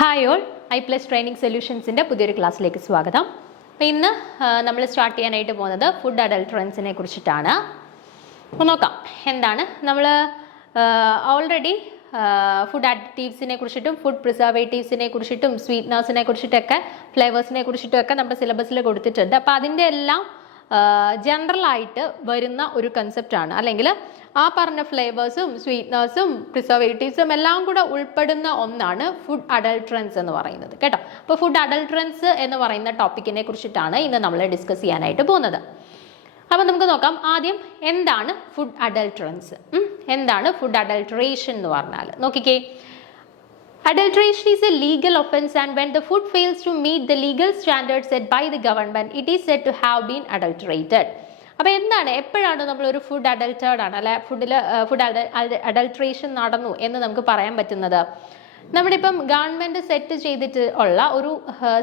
Hi all, I+ training സൊല്യൂഷൻസിൻ്റെ പുതിയൊരു ക്ലാസ്സിലേക്ക് സ്വാഗതം. അപ്പോൾ ഇന്ന് നമ്മൾ സ്റ്റാർട്ട് ചെയ്യാനായിട്ട് പോകുന്നത് ഫുഡ് അഡൾട്രൻസിനെ കുറിച്ചിട്ടാണ്. അപ്പോൾ നോക്കാം എന്താണ് നമ്മൾ ഓൾറെഡി ഫുഡ് അഡിറ്റീവ്സിനെ കുറിച്ചിട്ടും ഫുഡ് പ്രിസർവേറ്റീവ്സിനെ കുറിച്ചിട്ടും സ്വീറ്റ്നേഴ്സിനെ കുറിച്ചിട്ടൊക്കെ ഫ്ലേവേഴ്സിനെ കുറിച്ചിട്ടൊക്കെ നമ്മുടെ സിലബസിൽ കൊടുത്തിട്ടുണ്ട്. അപ്പോൾ അതിൻ്റെ എല്ലാം ജനറലായിട്ട് വരുന്ന ഒരു കൺസെപ്റ്റാണ്, അല്ലെങ്കിൽ ആ പറഞ്ഞ ഫ്ലേവേഴ്സും സ്വീറ്റ്നേഴ്സും പ്രിസർവേറ്റീവ്സും എല്ലാം കൂടെ ഉൾപ്പെടുന്ന ഒന്നാണ് ഫുഡ് അഡൾട്രൻസ് എന്ന് പറയുന്നത് കേട്ടോ. അപ്പോൾ ഫുഡ് അഡൾട്രൻസ് എന്ന് പറയുന്ന ടോപ്പിക്കിനെ കുറിച്ചിട്ടാണ് ഇന്ന് നമ്മൾ ഡിസ്കസ് ചെയ്യാനായിട്ട് പോകുന്നത്. അപ്പോൾ നമുക്ക് നോക്കാം ആദ്യം എന്താണ് ഫുഡ് അഡൾട്രൻസ്, എന്താണ് ഫുഡ് അഡൾട്രേഷൻ എന്ന് പറഞ്ഞാൽ. നോക്കിക്കേ, adulteration is a legal offense, and when the food fails to meet the legal standards set by the government, it is said to have been adulterated. അപ്പോൾ എന്താണ്, എപ്പോഴാണ് നമ്മളൊരു ഫുഡ് അഡൾട്ടേർഡ് ആണ് അല്ലെ ഫുഡ് അഡൾട്രേഷൻ നടന്നു എന്ന് നമുക്ക് പറയാൻ പറ്റുന്നത്? നമ്മുടെ ഇപ്പം ഗവൺമെൻറ് സെറ്റ് ചെയ്തിട്ട് ഉള്ള ഒരു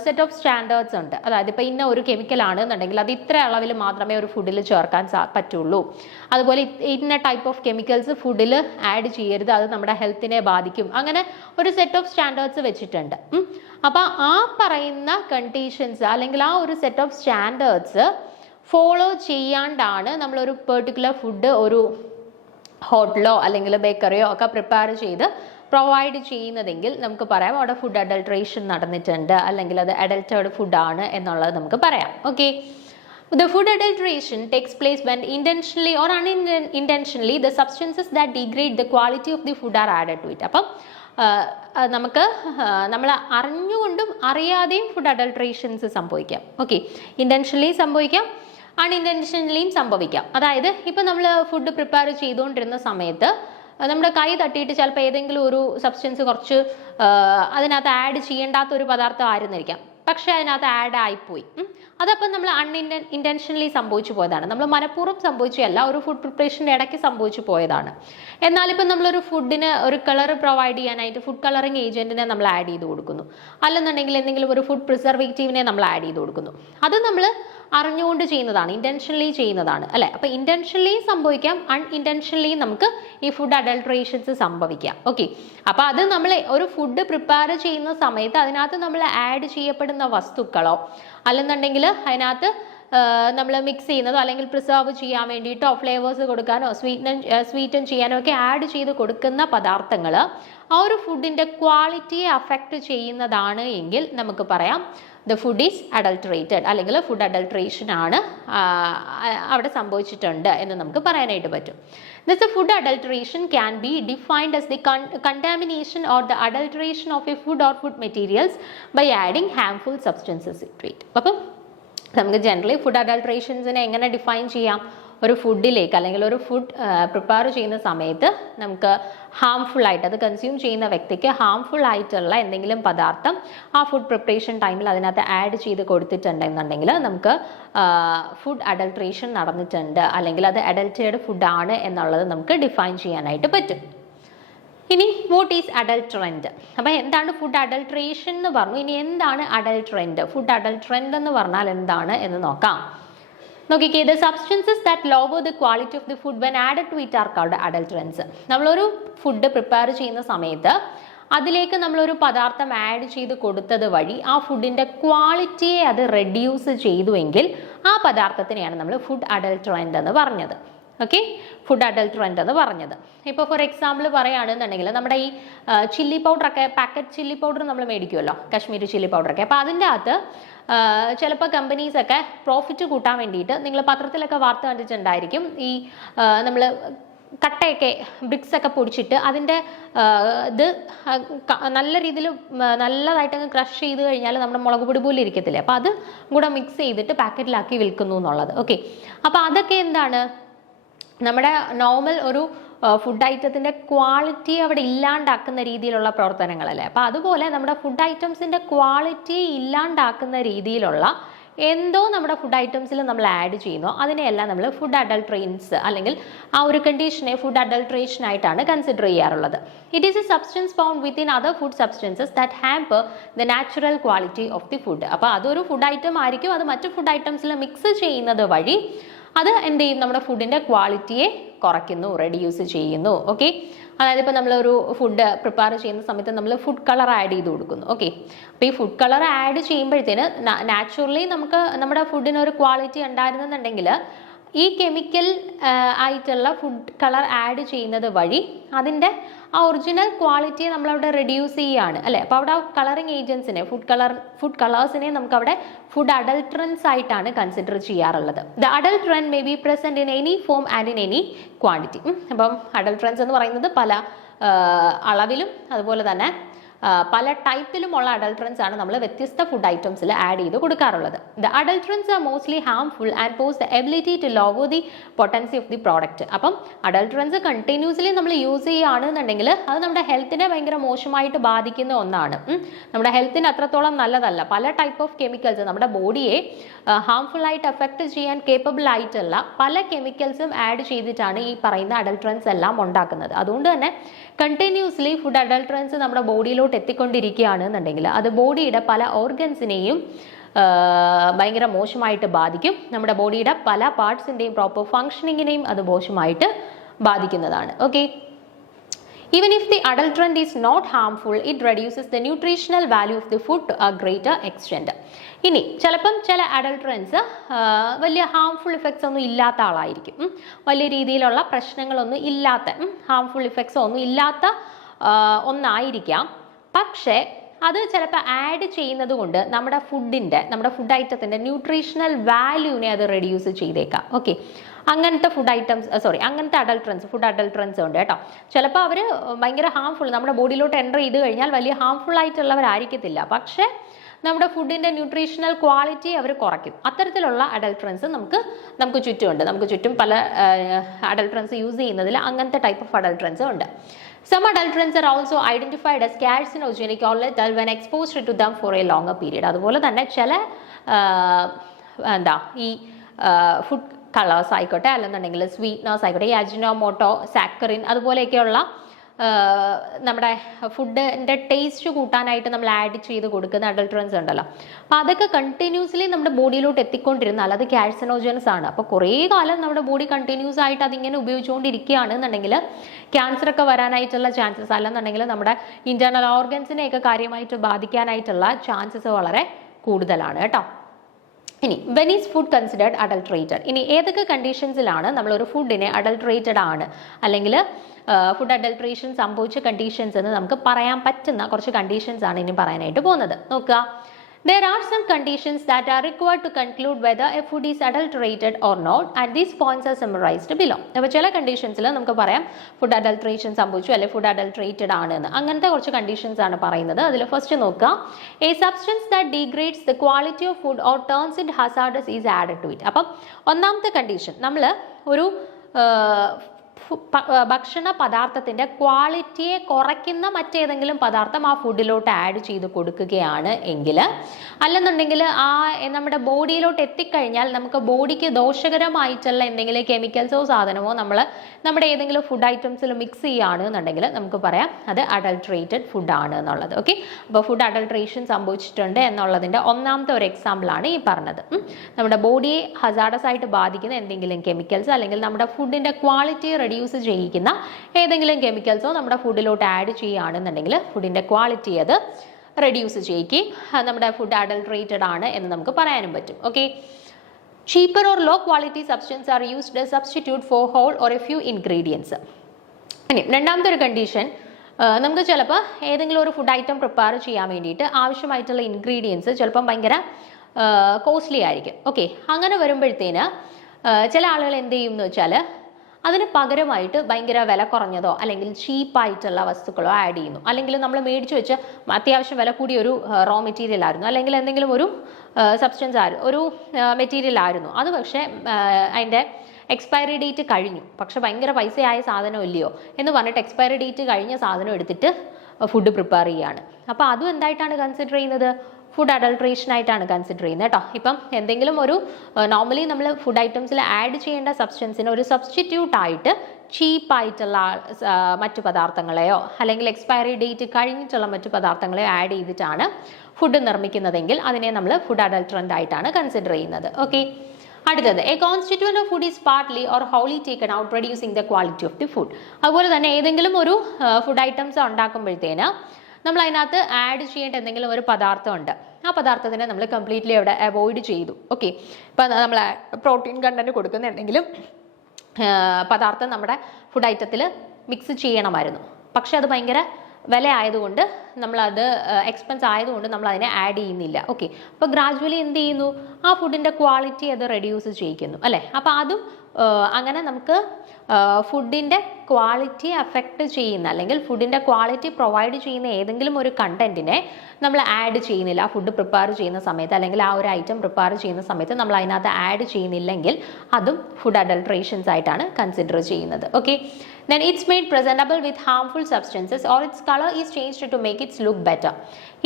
സെറ്റ് ഓഫ് സ്റ്റാൻഡേർഡ്സ് ഉണ്ട്. അതായത് ഇപ്പോൾ ഇന്ന ഒരു കെമിക്കൽ ആണെന്നുണ്ടെങ്കിൽ അത് ഇത്ര അളവിൽ മാത്രമേ ഒരു ഫുഡിൽ ചേർക്കാൻ പറ്റുള്ളൂ. അതുപോലെ ഇന്ന ടൈപ്പ് ഓഫ് കെമിക്കൽസ് ഫുഡിൽ ആഡ് ചെയ്യരുത്, അത് നമ്മുടെ ഹെൽത്തിനെ ബാധിക്കും. അങ്ങനെ ഒരു സെറ്റ് ഓഫ് സ്റ്റാൻഡേർഡ്സ് വെച്ചിട്ടുണ്ട്. അപ്പോൾ ആ പറയുന്ന കണ്ടീഷൻസ് അല്ലെങ്കിൽ ആ ഒരു സെറ്റ് ഓഫ് സ്റ്റാൻഡേർഡ്സ് ഫോളോ ചെയ്യാണ്ടാണ് നമ്മളൊരു പെർട്ടിക്കുലർ ഫുഡ് ഒരു ഹോട്ടലോ അല്ലെങ്കിൽ ബേക്കറിയോ ഒക്കെ പ്രിപ്പയർ ചെയ്ത് പ്രൊവൈഡ് ചെയ്യുന്നതെങ്കിൽ നമുക്ക് പറയാം അവിടെ ഫുഡ് അഡൾട്രേഷൻ നടന്നിട്ടുണ്ട്, അല്ലെങ്കിൽ അത് അഡൾട്ടേർഡ് ഫുഡാണ് എന്നുള്ളത് നമുക്ക് പറയാം. Okay, the food adulteration takes place when intentionally or unintentionally the substances that degrade the quality of the food are added to it. അപ്പം നമുക്ക് നമ്മൾ അറിഞ്ഞുകൊണ്ടും അറിയാതെയും ഫുഡ് അഡൾട്രേഷൻസ് സംഭവിക്കാം. ഓക്കെ, ഇൻറ്റൻഷനലി സംഭവിക്കാം, അൺഇൻറ്റൻഷനലിയും സംഭവിക്കാം. അതായത് ഇപ്പം നമ്മൾ ഫുഡ് പ്രിപ്പയർ ചെയ്തുകൊണ്ടിരുന്ന സമയത്ത് നമ്മുടെ കൈ തട്ടിയിട്ട് ചിലപ്പോൾ ഏതെങ്കിലും ഒരു സബ്സ്റ്റൻസ് കുറച്ച് അതിനകത്ത് ആഡ് ചെയ്യേണ്ടാത്ത ഒരു പദാർത്ഥം ആയിരുന്നിരിക്കാം, പക്ഷെ അതിനകത്ത് ആഡ് ആയിപ്പോയി. അതപ്പം നമ്മൾ ഇൻറ്റൻഷനലി സംഭവിച്ചു പോയതാണ്, നമ്മൾ മനഃപൂർവ്വം സംഭവിച്ചതല്ല, ഒരു ഫുഡ് പ്രിപ്പറേഷൻ്റെ ഇടയ്ക്ക് സംഭവിച്ചു പോയതാണ്. എന്നാലിപ്പം നമ്മളൊരു ഫുഡിന് ഒരു കളർ പ്രൊവൈഡ് ചെയ്യാനായിട്ട് ഫുഡ് കളറിങ് ഏജൻറ്റിനെ നമ്മൾ ആഡ് ചെയ്ത് കൊടുക്കുന്നു, അല്ലെന്നുണ്ടെങ്കിൽ എന്തെങ്കിലും ഒരു ഫുഡ് പ്രിസർവേറ്റീവിനെ നമ്മൾ ആഡ് ചെയ്ത് കൊടുക്കുന്നു. അത് നമ്മൾ അറിഞ്ഞുകൊണ്ട് ചെയ്യുന്നതാണ്, ഇൻറ്റൻഷനലി ചെയ്യുന്നതാണ് അല്ലേ. അപ്പോൾ ഇൻറ്റൻഷനലി സംഭവിക്കാം, അൺഇൻറ്റൻഷനലി നമുക്ക് ഈ ഫുഡ് അഡൾട്രേഷൻസ് സംഭവിക്കാം. ഓക്കെ, അപ്പോൾ അത് നമ്മൾ ഒരു ഫുഡ് പ്രിപ്പയർ ചെയ്യുന്ന സമയത്ത് അതിനകത്ത് നമ്മൾ ആഡ് ചെയ്യപ്പെടുന്ന വസ്തുക്കളോ അല്ലെന്നുണ്ടെങ്കിൽ അതിനകത്ത് നമ്മൾ മിക്സ് ചെയ്യുന്നതോ അല്ലെങ്കിൽ പ്രിസർവ് ചെയ്യാൻ വേണ്ടിയിട്ടോ ഫ്ലേവേഴ്സ് കൊടുക്കാനോ സ്വീറ്റൻ ചെയ്യാനോ ഒക്കെ ആഡ് ചെയ്ത് കൊടുക്കുന്ന പദാർത്ഥങ്ങൾ ആ ഒരു ഫുഡിൻ്റെ ക്വാളിറ്റിയെ അഫക്റ്റ് ചെയ്യുന്നതാണ് എങ്കിൽ നമുക്ക് പറയാം ദ ഫുഡ് ഈസ് അഡൾട്ടറേറ്റഡ്, അല്ലെങ്കിൽ ഫുഡ് അഡൾട്രേഷൻ ആണ് അവിടെ സംഭവിച്ചിട്ടുണ്ട് എന്ന് നമുക്ക് പറയാനായിട്ട് പറ്റും. Thus, the food adulteration can be defined as the contamination or the adulteration of a food or food materials by adding harmful substances to it. അപ്പം നമുക്ക് ജനറലി ഫുഡ് അഡൾട്രേഷൻസിനെ എങ്ങനെ ഡിഫൈൻ ചെയ്യാം? ഒരു ഫുഡിലേക്ക് അല്ലെങ്കിൽ ഒരു ഫുഡ് പ്രിപ്പയർ ചെയ്യുന്ന സമയത്ത് നമുക്ക് ഹാംഫുൾ ആയിട്ട് അത് കൺസ്യൂം ചെയ്യുന്ന വ്യക്തിക്ക് ഹാംഫുൾ ആയിട്ടുള്ള എന്തെങ്കിലും പദാർത്ഥം ആ ഫുഡ് പ്രിപ്പറേഷൻ ടൈമിൽ അതിനകത്ത് ആഡ് ചെയ്ത് കൊടുത്തിട്ടുണ്ടെന്നുണ്ടെങ്കിൽ നമുക്ക് ഫുഡ് അഡൾട്രേഷൻ നടന്നിട്ടുണ്ട്, അല്ലെങ്കിൽ അത് അഡൾട്ടേർഡ് ഫുഡാണ് എന്നുള്ളത് നമുക്ക് ഡിഫൈൻ ചെയ്യാനായിട്ട് പറ്റും. ഇനി വാട്ട് ഈസ് അഡൾട്രൻറ്റ്? അപ്പം എന്താണ് ഫുഡ് അഡൾട്രേഷൻ എന്ന് പറഞ്ഞു, ഇനി എന്താണ് അഡൾട്രൻറ്റ്? ഫുഡ് അഡൾട്രൻറ്റ് എന്ന് പറഞ്ഞാൽ എന്താണ് എന്ന് നോക്കാം. നോക്കിക്കേ, the substances that lower the quality of the food when added to it are called adulterants. നമ്മളൊരു ഫുഡ് പ്രിപ്പയർ ചെയ്യുന്ന സമയത്ത് അതിലേക്ക് നമ്മളൊരു പദാർത്ഥം ആഡ് ചെയ്ത് കൊടുത്തത് വഴി ആ ഫുഡിൻ്റെ ക്വാളിറ്റിയെ അത് റെഡ്യൂസ് ചെയ്തുവെങ്കിൽ ആ പദാർത്ഥത്തിനെയാണ് നമ്മൾ ഫുഡ് അഡൾട്രൻറ്റ് എന്ന് പറഞ്ഞത്. ഓക്കെ, ഫുഡ് അഡൾട്രൻറ്റ് എന്ന് പറഞ്ഞത്. ഇപ്പോൾ ഫോർ എക്സാമ്പിൾ പറയുകയാണെന്നുണ്ടെങ്കിൽ നമ്മുടെ ഈ ചില്ലി പൗഡറൊക്കെ, പാക്കറ്റ് ചില്ലി പൗഡർ നമ്മൾ മേടിക്കുമല്ലോ, കാശ്മീരി ചില്ലി പൗഡറൊക്കെ. അപ്പോൾ അതിൻ്റെ അകത്ത് ചിലപ്പോൾ കമ്പനീസൊക്കെ പ്രോഫിറ്റ് കൂട്ടാൻ വേണ്ടിയിട്ട്, നിങ്ങൾ പത്രത്തിലൊക്കെ വാർത്ത കണ്ടിട്ടുണ്ടായിരിക്കും, ഈ നമ്മൾ കട്ടയൊക്കെ ബ്രിക്സൊക്കെ പൊടിച്ചിട്ട് അതിൻ്റെ ഇത് നല്ല രീതിയിൽ നല്ലതായിട്ടങ്ങ് ക്രഷ് ചെയ്ത് കഴിഞ്ഞാൽ നമ്മുടെ മുളക് പൊടി പോലും ഇരിക്കത്തില്ലേ, അപ്പോൾ അത് കൂടെ മിക്സ് ചെയ്തിട്ട് പാക്കറ്റിലാക്കി വിൽക്കുന്നു എന്നുള്ളത്. ഓക്കെ, അപ്പോൾ അതൊക്കെ എന്താണ്, നമ്മുടെ നോർമൽ ഒരു ഫുഡ് ഐറ്റത്തിൻ്റെ ക്വാളിറ്റി അവിടെ ഇല്ലാണ്ടാക്കുന്ന രീതിയിലുള്ള പ്രവർത്തനങ്ങളല്ലേ. അപ്പോൾ അതുപോലെ നമ്മുടെ ഫുഡ് ഐറ്റംസിൻ്റെ ക്വാളിറ്റി ഇല്ലാണ്ടാക്കുന്ന രീതിയിലുള്ള എന്തോ നമ്മുടെ ഫുഡ് ഐറ്റംസിൽ നമ്മൾ ആഡ് ചെയ്യുന്നു, അതിനെയെല്ലാം നമ്മൾ ഫുഡ് അഡൾട്രേൻസ് അല്ലെങ്കിൽ ആ ഒരു കണ്ടീഷനെ ഫുഡ് അഡൾട്രേഷൻ ആയിട്ടാണ് കൺസിഡർ ചെയ്യാറുള്ളത്. It is A substance found within other food substances that hamper the natural quality of the food. അപ്പോൾ അതൊരു ഫുഡ് ഐറ്റം ആയിരിക്കും, അത് മറ്റു ഫുഡ് ഐറ്റംസിൽ മിക്സ് ചെയ്യുന്നത് വഴി അത് എന്ത് ചെയ്യും, നമ്മുടെ ഫുഡിൻ്റെ ക്വാളിറ്റിയെ കുറയ്ക്കുന്നു, റെഡ്യൂസ് ചെയ്യുന്നു. ഓക്കെ, അതായത് ഇപ്പോൾ നമ്മളൊരു ഫുഡ് പ്രിപ്പയർ ചെയ്യുന്ന സമയത്ത് നമ്മൾ ഫുഡ് കളർ ആഡ് ചെയ്ത് കൊടുക്കുന്നു. ഓക്കെ, അപ്പോൾ ഈ ഫുഡ് കളർ ആഡ് ചെയ്യുമ്പോഴത്തേന് നാച്ചുറലി നമുക്ക് നമ്മുടെ ഫുഡിന് ഒരു ക്വാളിറ്റി ഉണ്ടായിരുന്നെന്നുണ്ടെങ്കിൽ ഈ കെമിക്കൽ ആയിട്ടുള്ള ഫുഡ് കളർ ആഡ് ചെയ്യുന്നത് വഴി അതിൻ്റെ ആ ഒറിജിനൽ ക്വാളിറ്റിയെ നമ്മളവിടെ റെഡ്യൂസ് ചെയ്യുകയാണ് അല്ലേ. അപ്പോൾ അവിടെ കളറിങ് ഏജൻസിനെ ഫുഡ് കളേഴ്സിനെ നമുക്ക് അവിടെ ഫുഡ് അഡൾട്രൻസ് ആയിട്ടാണ് കൺസിഡർ ചെയ്യാറുള്ളത്. The adulterant may be present in any form and in any quantity. അപ്പം അഡൾട്രൻസ് എന്ന് പറയുന്നത് പല അളവിലും അതുപോലെ തന്നെ പല ടൈപ്പിലുമുള്ള അഡൾട്രൻസ് ആണ് നമ്മൾ വ്യത്യസ്ത ഫുഡ് ഐറ്റംസിൽ ആഡ് ചെയ്ത് കൊടുക്കാറുള്ളത്. The adulterants are mostly harmful and pose the ability to lower the potency of the product. അപ്പം അഡൾട്രൻസ് കണ്ടിന്യൂസ്ലി നമ്മൾ യൂസ് ചെയ്യുകയാണെന്നുണ്ടെങ്കിൽ അത് നമ്മുടെ ഹെൽത്തിനെ ഭയങ്കര മോശമായിട്ട് ബാധിക്കുന്ന ഒന്നാണ്. നമ്മുടെ ഹെൽത്തിന് അത്രത്തോളം നല്ലതല്ല. പല ടൈപ്പ് ഓഫ് കെമിക്കൽസ് നമ്മുടെ ബോഡിയെ ഹാംഫുൾ ആയിട്ട് എഫക്ട് ചെയ്യാൻ കേപ്പബിൾ ആയിട്ടുള്ള പല കെമിക്കൽസും ആഡ് ചെയ്തിട്ടാണ് ഈ പറയുന്ന അഡൾട്രൻസ് എല്ലാം ഉണ്ടാക്കുന്നത്. അതുകൊണ്ട് തന്നെ കണ്ടിന്യൂസ്ലി ഫുഡ് അഡൾട്രൻസ് നമ്മുടെ ബോഡിയിലോട്ട് എത്തിക്കൊണ്ടിരിക്കുകയാണെന്നുണ്ടെങ്കിൽ അത് ബോഡിയുടെ പല ഓർഗൻസിനെയും ഭയങ്കര മോശമായിട്ട് ബാധിക്കും. നമ്മുടെ ബോഡിയുടെ പല പാർട്സിൻ്റെയും പ്രോപ്പർ ഫങ്ഷനിങ്ങിനെയും അത് മോശമായിട്ട് ബാധിക്കുന്നതാണ്. Okay, even if the adulterant is not harmful, it reduces the nutritional value of the food to a greater extent. ഇനി ചിലപ്പം ചില അഡൾട്രൻസ് വലിയ ഹാംഫുൾ ഇഫക്ട്സ് ഒന്നും ഇല്ലാത്ത ആളായിരിക്കും, വലിയ രീതിയിലുള്ള പ്രശ്നങ്ങളൊന്നും ഇല്ലാത്ത ഹാംഫുൾ ഇഫക്ട്സ് ഒന്നും ഇല്ലാത്ത ഒന്നായിരിക്കാം. പക്ഷേ അത് ചിലപ്പോൾ ആഡ് ചെയ്യുന്നത് കൊണ്ട് നമ്മുടെ ഫുഡ് ഐറ്റത്തിൻ്റെ ന്യൂട്രീഷണൽ വാല്യൂവിനെ അത് റെഡ്യൂസ് ചെയ്തേക്കാം. ഓക്കെ, അങ്ങനത്തെ അങ്ങനത്തെ ഫുഡ് അഡൾട്രൻസ് ഉണ്ട് കേട്ടോ. ചിലപ്പോൾ അവർ ഭയങ്കര ഹാംഫുൾ നമ്മുടെ ബോഡിയിലോട്ട് എൻ്റർ ചെയ്ത് കഴിഞ്ഞാൽ വലിയ ഹാംഫുൾ ആയിട്ടുള്ളവരായിരിക്കത്തില്ല, പക്ഷേ നമ്മുടെ ഫുഡിൻ്റെ ന്യൂട്രീഷണൽ ക്വാളിറ്റി അവർ കുറയ്ക്കും. അത്തരത്തിലുള്ള അഡൾട്രൻസ് നമുക്ക് ചുറ്റുമുണ്ട്. നമുക്ക് ചുറ്റും പല അഡൾട്രൻസ് യൂസ് ചെയ്യുന്നതിൽ അങ്ങനത്തെ ടൈപ്പ് ഓഫ് അഡൾട്രൻസ് ഉണ്ട്. Some adulterants are also identified as carcinogenic or lethal when exposed to them for a longer period. അതുപോലെ തന്നെ ചില ഈ ഫുഡ് കളേഴ്സ് ആയിക്കോട്ടെ അല്ലെന്നുണ്ടെങ്കിൽ സ്വീറ്റ്നേഴ്സ് ആയിക്കോട്ടെ, ഈ അജിനോമോട്ടോ, സാക്കറിൻ അതുപോലെയൊക്കെയുള്ള നമ്മുടെ ഫുഡിൻ്റെ ടേസ്റ്റ് കൂട്ടാനായിട്ട് നമ്മൾ ആഡ് ചെയ്ത് കൊടുക്കുന്ന അഡൾട്രൻസ് ഉണ്ടല്ലോ. അപ്പോൾ അതൊക്കെ കണ്ടിന്യൂസ്ലി നമ്മുടെ ബോഡിയിലോട്ട് എത്തിക്കൊണ്ടിരുന്നാൽ അത് കാർസിനോജനസ് ആണ്. അപ്പോൾ കുറേ കാലം നമ്മുടെ ബോഡി കണ്ടിന്യൂസ് ആയിട്ട് അതിങ്ങനെ ഉപയോഗിച്ചുകൊണ്ടിരിക്കുകയാണെന്നുണ്ടെങ്കിൽ ക്യാൻസറൊക്കെ വരാനായിട്ടുള്ള ചാൻസസ്, അല്ലെന്നുണ്ടെങ്കിൽ നമ്മുടെ ഇൻറ്റേർണൽ ഓർഗൻസിനെയൊക്കെ കാര്യമായിട്ട് ബാധിക്കാനായിട്ടുള്ള ചാൻസസ് വളരെ കൂടുതലാണ് കേട്ടോ. ഇനി when is food considered adulterated? ഇനി ഏതൊക്കെ കണ്ടീഷൻസിലാണ് നമ്മളൊരു ഫുഡിനെ അഡൾട്രേറ്റഡ് ആണ് അല്ലെങ്കിൽ ഫുഡ് അഡൾട്രേഷൻ സംഭവിച്ച കണ്ടീഷൻസ് എന്ന് നമുക്ക് പറയാൻ പറ്റുന്ന കുറച്ച് കണ്ടീഷൻസ് ആണ് ഇനി പറയാനായിട്ട് പോകുന്നത്. നോക്കുക, there are some conditions that are required to conclude whether a food is adulterated or not, and these points are summarized below. അപ്പോൾ ചില കണ്ടീഷൻസിൽ നമുക്ക് പറയാം ഫുഡ് അഡൾട്രേഷൻ സംഭവിച്ചു അല്ലെങ്കിൽ ഫുഡ് അഡൾട്രേറ്റഡ് ആണ് എന്ന്. അങ്ങനത്തെ കുറച്ച് കണ്ടീഷൻസ് ആണ് പറയുന്നത്. അതിൽ ഫസ്റ്റ് നോക്കുക, a substance that degrades the quality of food or turns it hazardous is added to it. അപ്പം ഒന്നാമത്തെ കണ്ടീഷൻ, നമ്മൾ ഒരു ഭക്ഷണ പദാർത്ഥത്തിൻ്റെ ക്വാളിറ്റിയെ കുറയ്ക്കുന്ന മറ്റേതെങ്കിലും പദാർത്ഥം ആ ഫുഡിലോട്ട് ആഡ് ചെയ്ത് കൊടുക്കുകയാണ് എങ്കിൽ, അല്ലെന്നുണ്ടെങ്കിൽ നമ്മുടെ ബോഡിയിലോട്ട് എത്തിക്കഴിഞ്ഞാൽ നമുക്ക് ബോഡിക്ക് ദോഷകരമായിട്ടുള്ള എന്തെങ്കിലും കെമിക്കൽസോ സാധനമോ നമ്മുടെ ഏതെങ്കിലും ഫുഡ് ഐറ്റംസിൽ മിക്സ് ചെയ്യുകയാണെന്നുണ്ടെങ്കിൽ നമുക്ക് പറയാം അത് അഡൾട്രേറ്റഡ് ഫുഡാണ് എന്നുള്ളത്. ഓക്കെ, അപ്പോൾ ഫുഡ് അഡൾട്രേഷൻ സംഭവിച്ചിട്ടുണ്ട് എന്നുള്ളതിൻ്റെ ഒന്നാമത്തെ ഒരു എക്സാമ്പിളാണ് ഈ പറഞ്ഞത്. നമ്മുടെ ബോഡിയെ ഹസാർഡസ് ആയിട്ട് ബാധിക്കുന്ന എന്തെങ്കിലും കെമിക്കൽസ് അല്ലെങ്കിൽ നമ്മുടെ ഫുഡിൻ്റെ ക്വാളിറ്റി റെഡ്യൂസ് ചെയ്യിക്കുന്ന ഏതെങ്കിലും കെമിക്കൽസോ നമ്മുടെ ഫുഡിലോട്ട് ആഡ് ചെയ്യുകയാണെന്നുണ്ടെങ്കിൽ ഫുഡിൻ്റെ ക്വാളിറ്റി അത് റെഡ്യൂസ് ചെയ്യിക്കുകയും നമ്മുടെ ഫുഡ് അഡൾട്രേറ്റഡ് ആണ് എന്ന് നമുക്ക് പറയാനും പറ്റും. Okay, cheaper or low quality substances are used as substitute for whole or a few ingredients. ഇനി രണ്ടാമത്തെ ഒരു കണ്ടീഷൻ, നമുക്ക് ചിലപ്പോൾ ഏതെങ്കിലും ഒരു ഫുഡ് ഐറ്റം പ്രിപ്പയർ ചെയ്യാൻ വേണ്ടിയിട്ട് ആവശ്യമായിട്ടുള്ള ഇൻഗ്രീഡിയൻസ് ചിലപ്പം ഭയങ്കര കോസ്റ്റ്ലി ആയിരിക്കും. ഓക്കെ, അങ്ങനെ വരുമ്പോഴത്തേന് ചില ആളുകൾ എന്ത് ചെയ്യും എന്ന് വെച്ചാൽ അതിന് പകരമായിട്ട് ഭയങ്കര വില കുറഞ്ഞതോ അല്ലെങ്കിൽ ചീപ്പായിട്ടുള്ള വസ്തുക്കളോ ആഡ് ചെയ്യുന്നു. അല്ലെങ്കിൽ നമ്മൾ മേടിച്ച് വെച്ച് അത്യാവശ്യം വില കൂടിയ ഒരു റോ മെറ്റീരിയൽ ആയിരുന്നു, അല്ലെങ്കിൽ എന്തെങ്കിലും ഒരു സബ്സ്റ്റൻസ് ആയിരുന്നു, ഒരു മെറ്റീരിയൽ ആയിരുന്നു, അത് പക്ഷേ അതിൻ്റെ എക്സ്പയറി ഡേറ്റ് കഴിഞ്ഞു, പക്ഷെ ഭയങ്കര പൈസയായ സാധനം ഇല്ലയോ എന്ന് പറഞ്ഞിട്ട് എക്സ്പയറി ഡേറ്റ് കഴിഞ്ഞ സാധനം എടുത്തിട്ട് ഫുഡ് പ്രിപ്പയർ ചെയ്യുകയാണ്. അപ്പോൾ അതും എന്തായിട്ടാണ് കൺസിഡർ ചെയ്യുന്നത്? ഫുഡ് അഡൾട്രേഷൻ ആയിട്ടാണ് കൺസിഡർ ചെയ്യുന്നത് കേട്ടോ. ഇപ്പം എന്തെങ്കിലും ഒരു നോർമലി നമ്മൾ ഫുഡ് ഐറ്റംസിൽ ആഡ് ചെയ്യേണ്ട സബ്സ്റ്റൻസിന് ഒരു സബ്സ്റ്റിറ്റ്യൂട്ട് ആയിട്ട് ചീപ്പായിട്ടുള്ള മറ്റു പദാർത്ഥങ്ങളെയോ അല്ലെങ്കിൽ എക്സ്പയറി ഡേറ്റ് കഴിഞ്ഞിട്ടുള്ള മറ്റു പദാർത്ഥങ്ങളെയോ ആഡ് ചെയ്തിട്ടാണ് ഫുഡ് നിർമ്മിക്കുന്നതെങ്കിൽ അതിനെ നമ്മൾ ഫുഡ് അഡൾട്രൻ്റ് ആയിട്ടാണ് കൺസിഡർ ചെയ്യുന്നത്. ഓക്കെ, അടുത്തത് a constituent of food is partly or wholly taken out reducing the quality of the food. അതുപോലെ തന്നെ ഏതെങ്കിലും ഒരു ഫുഡ് ഐറ്റംസ് ഉണ്ടാക്കുമ്പോഴത്തേന് നമ്മൾ അതിനകത്ത് ആഡ് ചെയ്യേണ്ട എന്തെങ്കിലും ഒരു പദാർത്ഥം ഉണ്ട്, ആ പദാർത്ഥത്തിനെ നമ്മൾ കംപ്ലീറ്റ്ലി അവിടെ അവോയ്ഡ് ചെയ്തു. ഓക്കെ, ഇപ്പം നമ്മൾ പ്രോട്ടീൻ കണ്ടന്റ് കൊടുക്കുന്നുണ്ടെങ്കിലും പദാർത്ഥം നമ്മുടെ ഫുഡ് ഐറ്റത്തിൽ മിക്സ് ചെയ്യണമായിരുന്നു. പക്ഷെ അത് ഭയങ്കര വില ആയതുകൊണ്ട് നമ്മളത് എക്സ്പെൻസ് ആയതുകൊണ്ട് നമ്മൾ അതിനെ ആഡ് ചെയ്യുന്നില്ല. ഓക്കെ, അപ്പോൾ ഗ്രാജുവലി എന്ത് ചെയ്യുന്നു, ആ ഫുഡിൻ്റെ ക്വാളിറ്റി അത് റെഡ്യൂസ് ചെയ്യിക്കുന്നു അല്ലേ. അപ്പോൾ അതും അങ്ങനെ നമുക്ക് ഫുഡിൻ്റെ ക്വാളിറ്റി അഫക്റ്റ് ചെയ്യുന്ന അല്ലെങ്കിൽ ഫുഡിൻ്റെ ക്വാളിറ്റി പ്രൊവൈഡ് ചെയ്യുന്ന ഏതെങ്കിലും ഒരു കണ്ടന്റിനെ നമ്മൾ ആഡ് ചെയ്യുന്നില്ല ആ ഫുഡ് പ്രിപ്പയർ ചെയ്യുന്ന സമയത്ത്, അല്ലെങ്കിൽ ആ ഒരു ഐറ്റം പ്രിപ്പയർ ചെയ്യുന്ന സമയത്ത് നമ്മൾ അതിനകത്ത് ആഡ് ചെയ്യുന്നില്ലെങ്കിൽ അതും ഫുഡ് അഡൾട്രേഷൻസ് ആയിട്ടാണ് കൺസിഡർ ചെയ്യുന്നത്. Okay, then it's made presentable with harmful substances or its color is changed to make it look better.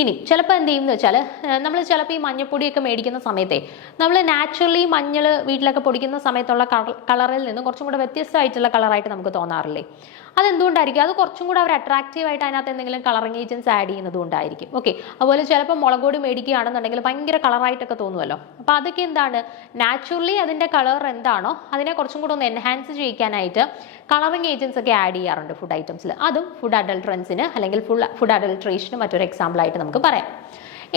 ഇനി ചിലപ്പോൾ എന്ത് ചെയ്യുമെന്ന് വെച്ചാൽ നമ്മൾ ചിലപ്പോൾ ഈ മഞ്ഞപ്പൊടിയൊക്കെ മേടിക്കുന്ന സമയത്തെ നമ്മൾ നാച്ചുറലി മഞ്ഞൾ വീട്ടിലൊക്കെ പൊടിക്കുന്ന സമയത്തുള്ള കളറിൽ നിന്ന് കുറച്ചും കൂടെ വ്യത്യസ്തമായിട്ടുള്ള കളറായിട്ട് നമുക്ക് തോന്നാറില്ലേ? അതെന്തുകൊണ്ടായിരിക്കും? അത് കുറച്ചും കൂടെ അവർ അട്രാക്റ്റീവായിട്ട് അതിനകത്ത് എന്തെങ്കിലും കളറിങ് ഏജൻസ് ആഡ് ചെയ്യുന്നത് കൊണ്ടായിരിക്കും. ഓക്കെ, അതുപോലെ ചിലപ്പോൾ മുളക് പൊടി മേടിക്കുകയാണെന്നുണ്ടെങ്കിൽ ഭയങ്കര കളറായിട്ടൊക്കെ തോന്നുമല്ലോ. അപ്പോൾ അതൊക്കെ എന്താണ്, നാച്ചുറലി അതിൻ്റെ കളർ എന്താണോ അതിനെ കുറച്ചും കൂടെ ഒന്ന് എൻഹാൻസ് ചെയ്യിക്കാനായിട്ട് കളറിങ് ഏജൻസ് ഒക്കെ ആഡ് ചെയ്യാറുണ്ട് ഫുഡ് ഐറ്റംസിൽ. അതും ഫുഡ് അഡൾട്രൻസിന് അല്ലെങ്കിൽ ഫുഡ് അഡൾട്രേഷന് മറ്റൊരു എക്സാമ്പിൾ ആയിട്ട് നമുക്ക് പറയാം.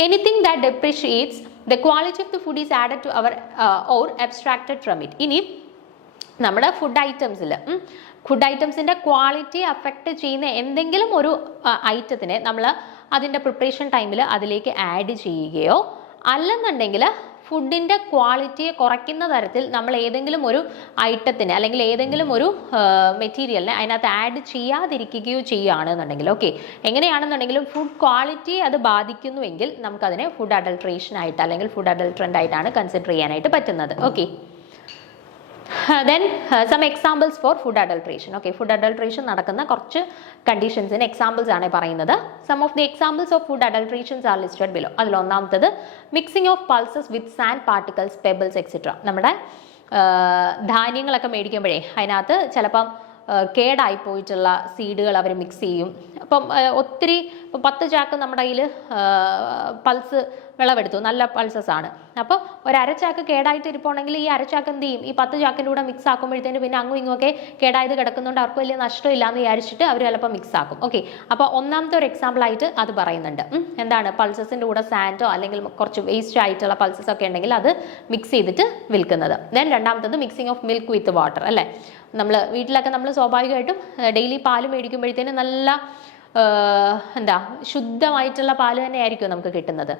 Anything that depreciates the quality of the food is added to our or abstracted from it. ഇനി നമ്മുടെ ഫുഡ് ഐറ്റംസിൻ്റെ ക്വാളിറ്റി അഫക്റ്റ് ചെയ്യുന്ന എന്തെങ്കിലും ഒരു ഐറ്റത്തിനെ നമ്മൾ അതിൻ്റെ പ്രിപ്പറേഷൻ ടൈമിൽ അതിലേക്ക് ആഡ് ചെയ്യുകയോ അല്ലെന്നുണ്ടെങ്കിൽ ഫുഡിൻ്റെ ക്വാളിറ്റിയെ കുറയ്ക്കുന്ന തരത്തിൽ നമ്മൾ ഏതെങ്കിലും ഒരു ഐറ്റത്തിന് അല്ലെങ്കിൽ ഏതെങ്കിലും ഒരു മെറ്റീരിയലിനെ അതിനകത്ത് ആഡ് ചെയ്യാതിരിക്കുകയോ ചെയ്യുകയാണെന്നുണ്ടെങ്കിൽ, ഓക്കെ, എങ്ങനെയാണെന്നുണ്ടെങ്കിലും ഫുഡ് ക്വാളിറ്റി അത് ബാധിക്കുന്നുവെങ്കിൽ നമുക്കതിനെ ഫുഡ് അഡൾട്രേഷൻ ആയിട്ട് അല്ലെങ്കിൽ ഫുഡ് അഡൾട്രൻ്റ് ആയിട്ടാണ് കൺസിഡർ ചെയ്യാനായിട്ട് പറ്റുന്നത്. Okay, then some examples for food adulteration. Okay, food adulteration നടക്കുന്ന കുറച്ച് കണ്ടീഷൻസിന് എക്സാമ്പിൾസ് ആണ് പറയുന്നത്. Some of the examples of food adulterations are listed below. അതിൽ ഒന്നാമത്തത് mixing of pulses with sand particles, pebbles etcetera. നമ്മുടെ ധാന്യങ്ങളൊക്കെ മേടിക്കുമ്പോഴേ അതിനകത്ത് ചിലപ്പം കേടായി പോയിട്ടുള്ള സീഡുകൾ അവർ മിക്സ് ചെയ്യും. അപ്പം ഒത്തിരി 10 ചാക്ക് നമ്മുടെ കയ്യിൽ പൾസ് വിളവെടുത്തു, നല്ല പൾസസ് ആണ്. അപ്പോൾ ഒരു അരച്ചാക്ക് കേടായിട്ട് ഇരിപ്പുണ്ടെങ്കിൽ ഈ അരച്ചാക്ക് എന്ത് ചെയ്യും, ഈ 10 ചാക്കിൻ്റെ കൂടെ മിക്സ് ആക്കുമ്പോഴത്തേന് പിന്നെ അങ്ങും ഇങ്ങുമൊക്കെ കേടായത് കിടക്കുന്നുണ്ട്, അവർക്ക് വലിയ നഷ്ടമില്ല എന്ന് വിചാരിച്ചിട്ട് അവർ ചിലപ്പോൾ മിക്സ് ആക്കും. ഓക്കെ, അപ്പോൾ ഒന്നാമത്തെ ഒരു എക്സാമ്പിൾ ആയിട്ട് അത് പറയുന്നുണ്ട്. എന്താണ്, പൾസസിൻ്റെ കൂടെ സാൻഡോ അല്ലെങ്കിൽ കുറച്ച് വേസ്റ്റ് ആയിട്ടുള്ള പൾസസ് ഒക്കെ ഉണ്ടെങ്കിൽ അത് മിക്സ് ചെയ്തിട്ട് വിൽക്കുന്നത്. ദെൻ രണ്ടാമത്തത് mixing of milk with water അല്ലേ. നമ്മൾ വീട്ടിലൊക്കെ നമ്മൾ സ്വാഭാവികമായിട്ടും ഡെയിലി പാല് മേടിക്കുമ്പോഴത്തേന് നല്ല ശുദ്ധമായിട്ടുള്ള പാല് തന്നെ ആയിരിക്കും നമുക്ക് കിട്ടുന്നത്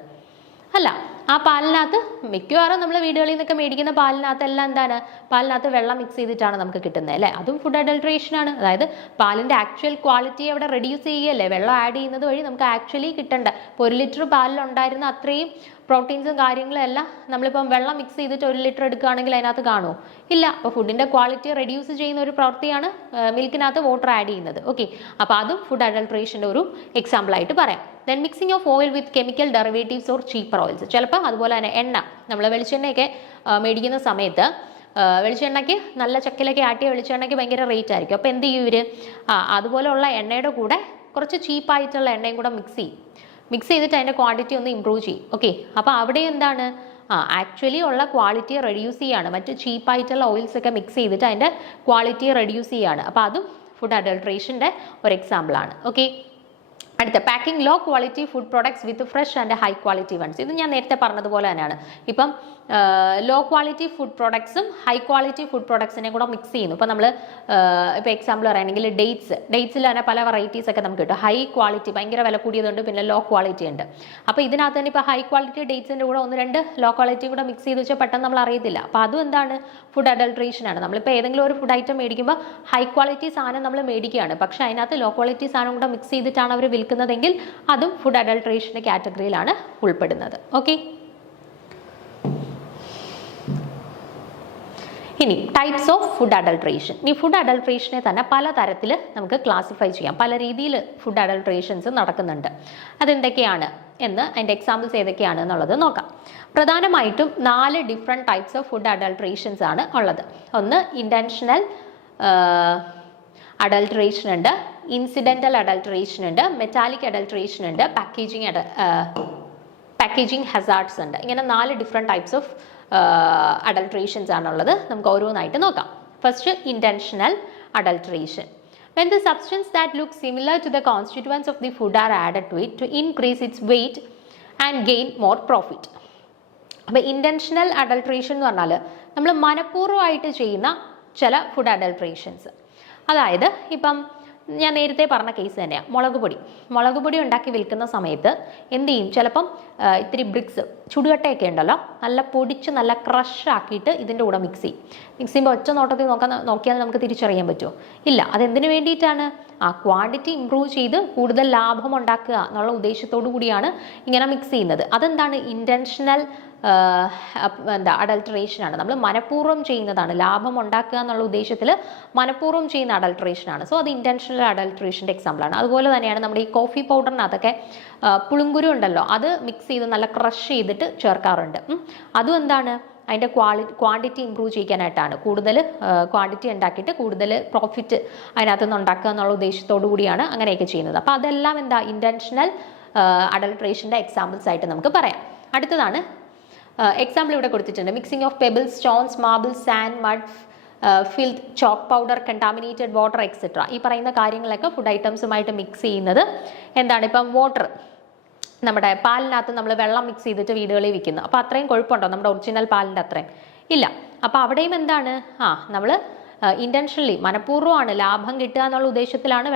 അല്ല. ആ പാലിനകത്ത് മിക്കവാറും നമ്മൾ വീടുകളിൽ നിന്നൊക്കെ മേടിക്കുന്ന പാലിനകത്തെല്ലാം എന്താണ്, പാലിനകത്ത് വെള്ളം മിക്സ് ചെയ്തിട്ടാണ് നമുക്ക് കിട്ടുന്നത് അല്ലേ. അതും ഫുഡ് അഡൾട്രേഷൻ ആണ്. അതായത് പാലിൻ്റെ ആക്ച്വൽ ക്വാളിറ്റി അവിടെ റെഡ്യൂസ് ചെയ്യുകയല്ലേ, വെള്ളം ആഡ് ചെയ്യുന്നത് വഴി നമുക്ക് ആക്ച്വലി കിട്ടേണ്ട. ഇപ്പോൾ 1 ലിറ്റർ പാലിലുണ്ടായിരുന്ന അത്രയും പ്രോട്ടീൻസും കാര്യങ്ങളും എല്ലാം നമ്മളിപ്പം വെള്ളം മിക്സ് ചെയ്തിട്ട് 1 ലിറ്റർ എടുക്കുകയാണെങ്കിൽ അതിനകത്ത് കാണുമോ? ഇല്ല. അപ്പോൾ ഫുഡിൻ്റെ ക്വാളിറ്റി റെഡ്യൂസ് ചെയ്യുന്ന ഒരു പ്രവൃത്തിയാണ് മിൽക്കിനകത്ത് വാട്ടർ ആഡ് ചെയ്യുന്നത്. ഓക്കെ, അപ്പോൾ അതും ഫുഡ് അഡൾട്രേഷൻ്റെ ഒരു എക്സാമ്പിൾ ആയിട്ട് പറയാം. Then mixing of oil with chemical derivatives or cheaper oils. ചിലപ്പോൾ അതുപോലെ തന്നെ എണ്ണ, നമ്മൾ വെളിച്ചെണ്ണയൊക്കെ മേടിക്കുന്ന സമയത്ത് വെളിച്ചെണ്ണയ്ക്ക് നല്ല ചക്കിലൊക്കെ ആട്ടിയ വെളിച്ചെണ്ണയ്ക്ക് ഭയങ്കര റേറ്റ് ആയിരിക്കും. അപ്പോൾ എന്ത് ചെയ്യും ഇവർ, അതുപോലെയുള്ള എണ്ണയുടെ കൂടെ കുറച്ച് ചീപ്പായിട്ടുള്ള എണ്ണയും കൂടെ മിക്സ് ചെയ്തിട്ട് അതിൻ്റെ ക്വാണ്ടിറ്റി ഒന്ന് ഇമ്പ്രൂവ് ചെയ്യും. ഓക്കെ, അപ്പോൾ അവിടെ എന്താണ്, ആക്ച്വലി ഉള്ള ക്വാളിറ്റി റെഡ്യൂസ് ചെയ്യാണ്, മറ്റ് ചീപ്പായിട്ടുള്ള ഓയിൽസ് ഒക്കെ മിക്സ് ചെയ്തിട്ട് അതിൻ്റെ ക്വാളിറ്റി റെഡ്യൂസ് ചെയ്യാണ്. അപ്പോൾ അതും ഫുഡ് അഡൾട്രേഷൻ്റെ ഒരു എക്സാമ്പിളാണ്. ഓക്കെ, അടുത്ത packing low quality food products with fresh and high quality ones. ഇത് ഞാൻ നേരത്തെ പറഞ്ഞതുപോലെ തന്നെയാണ്. ഇപ്പം ലോ ക്വാളിറ്റി ഫുഡ് പ്രോഡക്ട്സും ഹൈ ക്വാളിറ്റി ഫുഡ് പ്രോഡക്ട്സിനെ കൂടെ മിക്സ് ചെയ്യുന്നു. ഇപ്പോൾ നമ്മൾ ഇപ്പോൾ എക്സാമ്പിൾ പറയുകയാണെങ്കിൽ ഡേറ്റ്സിൽ തന്നെ പല വെറൈറ്റീസ് ഒക്കെ നമുക്ക് കിട്ടും. ഹൈ ക്വാളിറ്റി ഭയങ്കര വില കൂടിയതുണ്ട്, പിന്നെ ലോ ക്വാളിറ്റി ഉണ്ട്. അപ്പോൾ ഇതിനകത്ത് തന്നെ ഇപ്പോൾ ഹൈ ക്വാളിറ്റി ഡേറ്റ്സിൻ്റെ കൂടെ 1-2 ലോ ക്വാളിറ്റിയും കൂടെ മിക്സ് ചെയ്ത് വെച്ചാൽ പെട്ടെന്ന് നമ്മൾ അറിയത്തില്ല. അപ്പോൾ അതും എന്താണ്, ഫുഡ് അഡൾട്രേഷൻ ആണ്. നമ്മളിപ്പോൾ ഏതെങ്കിലും ഒരു ഫുഡ് ഐറ്റം മേടിക്കുമ്പോൾ ഹൈ ക്വാളിറ്റി സാധനം നമ്മൾ മേടിക്കുകയാണ്, പക്ഷേ അതിനകത്ത് ലോ ക്വാളിറ്റി സാധനം കൂടെ മിക്സ് ചെയ്തിട്ടാണ് അവർ വിൽക്കുന്നതെങ്കിൽ അതും ഫുഡ് അഡൾട്രേഷൻ്റെ കാറ്റഗറിയിലാണ് ഉൾപ്പെടുന്നത്. ഓക്കെ, ഇനി ടൈപ്സ് ഓഫ് ഫുഡ് അഡൾട്രേഷൻ. ഈ ഫുഡ് അഡൾട്രേഷനെ തന്നെ പല തരത്തിൽ നമുക്ക് ക്ലാസിഫൈ ചെയ്യാം. പല രീതിയിൽ ഫുഡ് അഡൾട്രേഷൻസ് നടക്കുന്നുണ്ട്. അതെന്തൊക്കെയാണ് എന്ന്, അതിൻ്റെ എക്സാമ്പിൾസ് ഏതൊക്കെയാണ് എന്നുള്ളത് നോക്കാം. പ്രധാനമായിട്ടും 4 ഡിഫറെൻറ്റ് ടൈപ്സ് ഓഫ് ഫുഡ് അഡൾട്രേഷൻസ് ആണ് ഉള്ളത്. ഒന്ന് ഇൻറ്റൻഷണൽ അഡൾട്രേഷൻ ഉണ്ട്, ഇൻസിഡൻ്റൽ അഡൾട്രേഷൻ ഉണ്ട്, മെറ്റാലിക് അഡൾട്രേഷൻ ഉണ്ട്, പാക്കേജിങ് ഹസാർഡ്സ് ഉണ്ട്. ഇങ്ങനെ 4 ഡിഫറെൻറ്റ് ടൈപ്സ് ഓഫ് അഡൾട്രേഷൻസ് ആണുള്ളത്. നമുക്ക് ഓരോന്നായിട്ട് നോക്കാം. First, intentional adulteration. When the substance that looks similar to the constituents of the food are added to it to increase its weight and gain more profit. അപ്പോൾ intentional adulteration എന്ന് പറഞ്ഞാൽ നമ്മൾ മനഃപൂർവ്വമായിട്ട് ചെയ്യുന്ന ചില ഫുഡ് അഡൾട്രേഷൻസ്. അതായത് ഇപ്പം ഞാൻ നേരത്തെ പറഞ്ഞ കേസ് തന്നെയാണ്. മുളക് പൊടി ഉണ്ടാക്കി വിൽക്കുന്ന സമയത്ത് എന്ത് ചെയ്യും, ചിലപ്പം ഇത്തിരി ബ്രിക്സ് ചുടുകട്ടയൊക്കെ ഉണ്ടല്ലോ, നല്ല പൊടിച്ച് നല്ല ക്രഷ് ആക്കിയിട്ട് ഇതിൻ്റെ കൂടെ മിക്സ് ചെയ്യുമ്പോൾ ഒറ്റ നോട്ടത്തിൽ നോക്കിയാൽ നമുക്ക് തിരിച്ചറിയാൻ പറ്റുമോ? ഇല്ല. അതെന്തിനു വേണ്ടിയിട്ടാണ്? ക്വാണ്ടിറ്റി ഇമ്പ്രൂവ് ചെയ്ത് കൂടുതൽ ലാഭം ഉണ്ടാക്കുക എന്നുള്ള ഉദ്ദേശത്തോടു കൂടിയാണ് ഇങ്ങനെ മിക്സ് ചെയ്യുന്നത്. അതെന്താണ്? ഇൻറ്റൻഷണൽ അഡൾട്രേഷനാണ്. നമ്മൾ മനഃപൂർവ്വം ചെയ്യുന്നതാണ്. ലാഭം ഉണ്ടാക്കുക എന്നുള്ള ഉദ്ദേശത്തിൽ മനഃപൂർവ്വം ചെയ്യുന്ന അഡൾട്രേഷനാണ്. സോ അത് ഇൻറ്റൻഷണൽ അഡൾട്രേഷൻ്റെ എക്സാമ്പിളാണ്. അതുപോലെ തന്നെയാണ് നമ്മുടെ ഈ കോഫി പൗഡറിനകത്തൊക്കെ പുളുങ്കുരു ഉണ്ടല്ലോ, അത് മിക്സ് ചെയ്ത് നല്ല ക്രഷ് ചെയ്തിട്ട് ചേർക്കാറുണ്ട്. അതും എന്താണ്? അതിൻ്റെ ക്വാണ്ടിറ്റി ഇമ്പ്രൂവ് ചെയ്യാനായിട്ടാണ്. കൂടുതൽ ക്വാണ്ടിറ്റി ഉണ്ടാക്കിയിട്ട് കൂടുതൽ പ്രോഫിറ്റ് അതിനകത്ത് നിന്ന് ഉണ്ടാക്കുക എന്നുള്ള ഉദ്ദേശത്തോടു കൂടിയാണ് അങ്ങനെയൊക്കെ ചെയ്യുന്നത്. അപ്പോൾ അതെല്ലാം എന്താ? ഇൻറ്റൻഷണൽ അഡൾട്രേഷൻ്റെ എക്സാമ്പിൾസ് ആയിട്ട് നമുക്ക് പറയാം. അടുത്തതാണ് എക്സാമ്പിൾ ഇവിടെ കൊടുത്തിട്ടുണ്ട്. Mixing of pebbles, stones, marbles, sand, mud, filth, chalk powder, contaminated water etcetera. ഈ പറയുന്ന കാര്യങ്ങളൊക്കെ ഫുഡ് ഐറ്റംസുമായിട്ട് മിക്സ് ചെയ്യുന്നത് എന്താണ്? ഇപ്പം വാട്ടർ, നമ്മുടെ പാലിനകത്ത് നമ്മൾ വെള്ളം മിക്സ് ചെയ്തിട്ട് വീടുകളിൽ വിൽക്കുന്നു. അപ്പോൾ അത്രയും കൊഴുപ്പുണ്ടോ നമ്മുടെ ഒറിജിനൽ പാലിൻ്റെ അത്രയും? ഇല്ല. അപ്പോൾ അവിടെയും എന്താണ്? നമ്മൾ ഇൻറ്റൻഷനലി മനഃപൂർവ്വമാണ് ലാഭം കിട്ടുക എന്നുള്ള ഉദ്ദേശത്തിലാണ്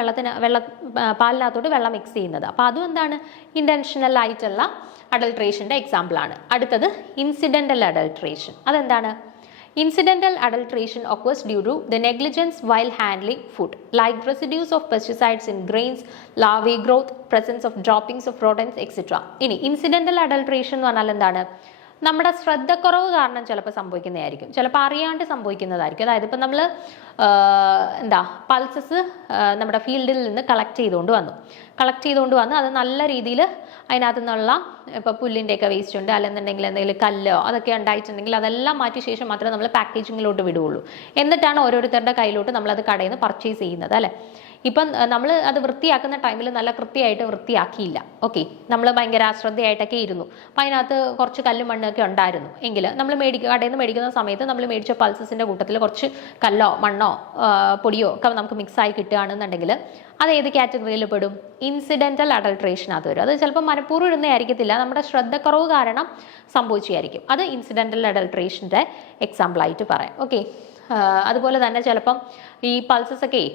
പാലിനകത്തോട്ട് വെള്ളം മിക്സ് ചെയ്യുന്നത്. അപ്പോൾ അതും എന്താണ്? ഇൻറ്റൻഷണൽ ആയിട്ടുള്ള അഡൾട്രേഷൻ്റെ എക്സാമ്പിളാണ്. അടുത്തത് ഇൻസിഡൻ്റൽ അഡൾട്രേഷൻ. അതെന്താണ്? Incidental adulteration occurs due to the negligence while handling food, like residues of pesticides in grains, larvae growth, presence of droppings of rodents, etc. ഇനി incidental adulteration എന്ന് പറഞ്ഞാൽ എന്താണ്? നമ്മുടെ ശ്രദ്ധക്കുറവ് കാരണം ചിലപ്പോൾ സംഭവിക്കുന്നതായിരിക്കും, ചിലപ്പോൾ അറിയാണ്ട് സംഭവിക്കുന്നതായിരിക്കും. അതായത് ഇപ്പം നമ്മൾ പൾസസ് നമ്മുടെ ഫീൽഡിൽ നിന്ന് കളക്ട് ചെയ്തുകൊണ്ട് വന്നു അത് നല്ല രീതിയിൽ അതിനകത്തു നിന്നുള്ള ഇപ്പോൾ പുല്ലിൻ്റെയൊക്കെ വേസ്റ്റ് ഉണ്ട്, അല്ലെന്നുണ്ടെങ്കിൽ എന്തെങ്കിലും കല്ലോ അതൊക്കെ ഉണ്ടായിട്ടുണ്ടെങ്കിൽ അതെല്ലാം മാറ്റിയ ശേഷം മാത്രമേ നമ്മൾ പാക്കേജിങ്ങിലോട്ട് വിടുകയുള്ളൂ. എന്നിട്ടാണ് ഓരോരുത്തരുടെ കയ്യിലോട്ട് നമ്മളത് കടയിൽ നിന്ന് പർച്ചേസ് ചെയ്യുന്നത്, അല്ലേ? ഇപ്പം നമ്മൾ അത് വൃത്തിയാക്കുന്ന ടൈമിൽ നല്ല കൃത്യമായിട്ട് വൃത്തിയാക്കിയില്ല. ഓക്കെ, നമ്മൾ ഭയങ്കര അശ്രദ്ധയായിട്ടൊക്കെ ഇരുന്നു. അപ്പം അതിനകത്ത് കുറച്ച് കല്ലും മണ്ണൊക്കെ ഉണ്ടായിരുന്നു എങ്കിൽ നമ്മൾ കടയിൽ നിന്ന് മേടിക്കുന്ന സമയത്ത് നമ്മൾ മേടിച്ച പൾസസിൻ്റെ കൂട്ടത്തിൽ കുറച്ച് കല്ലോ മണ്ണോ പൊടിയോ ഒക്കെ നമുക്ക് മിക്സായി കിട്ടുകയാണെന്നുണ്ടെങ്കിൽ അത് ഏത് കാറ്റഗറിയിൽ പെടും? ഇൻസിഡൻ്റൽ അഡൾട്രേഷനകത്ത് വരും. അത് ചിലപ്പോൾ മനഃപൂർവ്വം ഇടുന്നതായിരിക്കത്തില്ല, നമ്മുടെ ശ്രദ്ധക്കുറവ് കാരണം സംഭവിച്ചായിരിക്കും. അത് ഇൻസിഡൻ്റൽ അഡൾട്രേഷൻ്റെ എക്സാമ്പിളായിട്ട് പറയാം. ഓക്കെ, അതുപോലെ തന്നെ ചിലപ്പം ഈ പൾസസ് ഒക്കെ